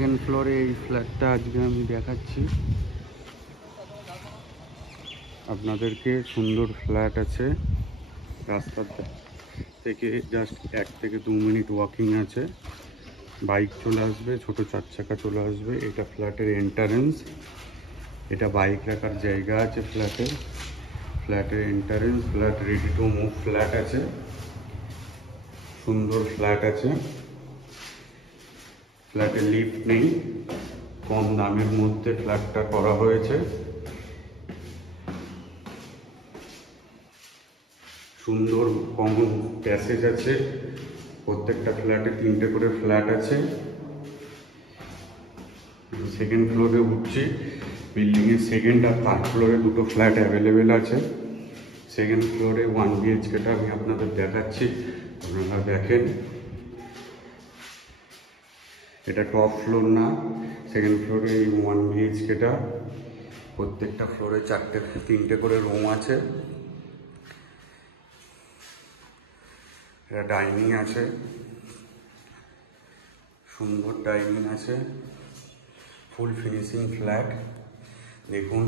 Second ফ্লোরে এই ফ্ল্যাটটা আজকে আমি দেখাচ্ছি আপনাদেরকে। সুন্দর ফ্ল্যাট আছে, রাস্তার থেকে জাস্ট 1 থেকে 2 মিনিট ওয়াকিং আছে। বাইক চলে আসবে, ছোট 4 চাকা চলে আসবে। এটা ফ্ল্যাটের এন্ট্রান্স, এটা বাইক রাখার জায়গা আছে ফ্ল্যাটের entrance. Flat ready to move flat আছে, সুন্দর ফ্ল্যাট আছে। ফ্ল্যাটে লিফট নেই, কম দামের মধ্যে ফ্ল্যাটটা করা হয়েছে। সুন্দর কমন প্যাসেজ আছে, প্রত্যেকটা ফ্ল্যাটে 3টে করে ফ্ল্যাট আছে। সেকেন্ড ফ্লোরে উঠছি, বিল্ডিংয়ের সেকেন্ড আর থার্ড ফ্লোরে 2টো ফ্ল্যাট অ্যাভেলেবেল আছে। সেকেন্ড ফ্লোরে 1 BHKটা আমি আপনাদের দেখাচ্ছি, আপনারা দেখেন। এটা টপ ফ্লোর না, সেকেন্ড ফ্লোরে এই 1 BHKটা। প্রত্যেকটা ফ্লোরে 3টে করে রুম আছে। এটা ডাইনিং আছে, সুন্দর ডাইনিং আছে, ফুল ফিনিশিং ফ্ল্যাট। দেখুন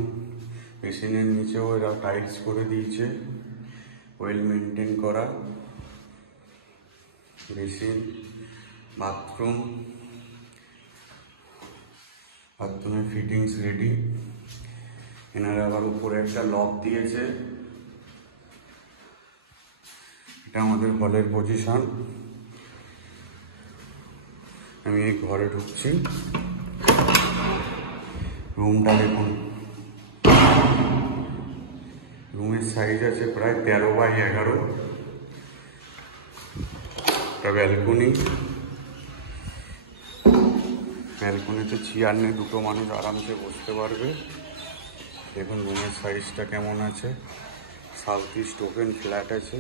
মেশিনের নিচেও এরা টাইলস করে দিয়েছে, ওয়েল মেনটেন করা। বেসিন, বাথরুমের ফিটিংস রেডি। এনারা আবার উপরে একটা লক দিয়েছে। এটা আমাদের হলের পজিশন। আমি এই ঘরে ঢুকছি, রুমটা দেখুন। রুমের সাইজ আছে প্রায় 13x11। একটা ব্যালকনিতে চেয়ার নেই, 2টো মানুষ আরামসে বসতে পারবে। দেখুন রুমের সাইজটা কেমন আছে। সাউথ ইস্ট ওপেন ফ্ল্যাট আছে।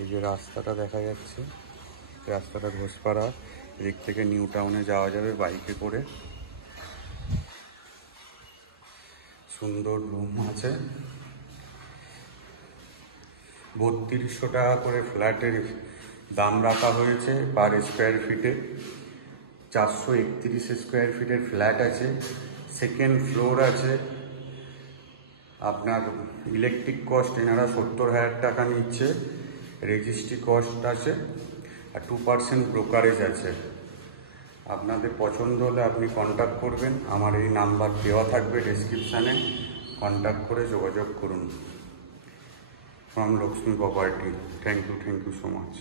এই যে রাস্তাটা দেখা যাচ্ছে, রাস্তাটা ঘোষপাড়া। এদিক থেকে নিউ টাউনে যাওয়া যাবে বাইকে করে। সুন্দর রুম আছে। 3200 টাকা করে ফ্ল্যাটের দাম রাখা হয়েছে পার স্কোয়ার ফিটে। 431 স্কোয়ার ফিটের ফ্ল্যাট আছে। সেকেন্ড ফ্লোর আছে। আপনার ইলেকট্রিক কস্ট এনারা 70,000 টাকা নিচ্ছে। রেজিস্ট্রি কস্ট আছে আর 2% ব্রোকারেজ আছে। আপনাদের পছন্দ হলে আপনি কন্ট্যাক্ট করবেন, আমার এই নাম্বার দেওয়া থাকবে ডেসক্রিপশানে। কন্ট্যাক্ট করে যোগাযোগ করুন। From Lakshmi property. Thank you so much.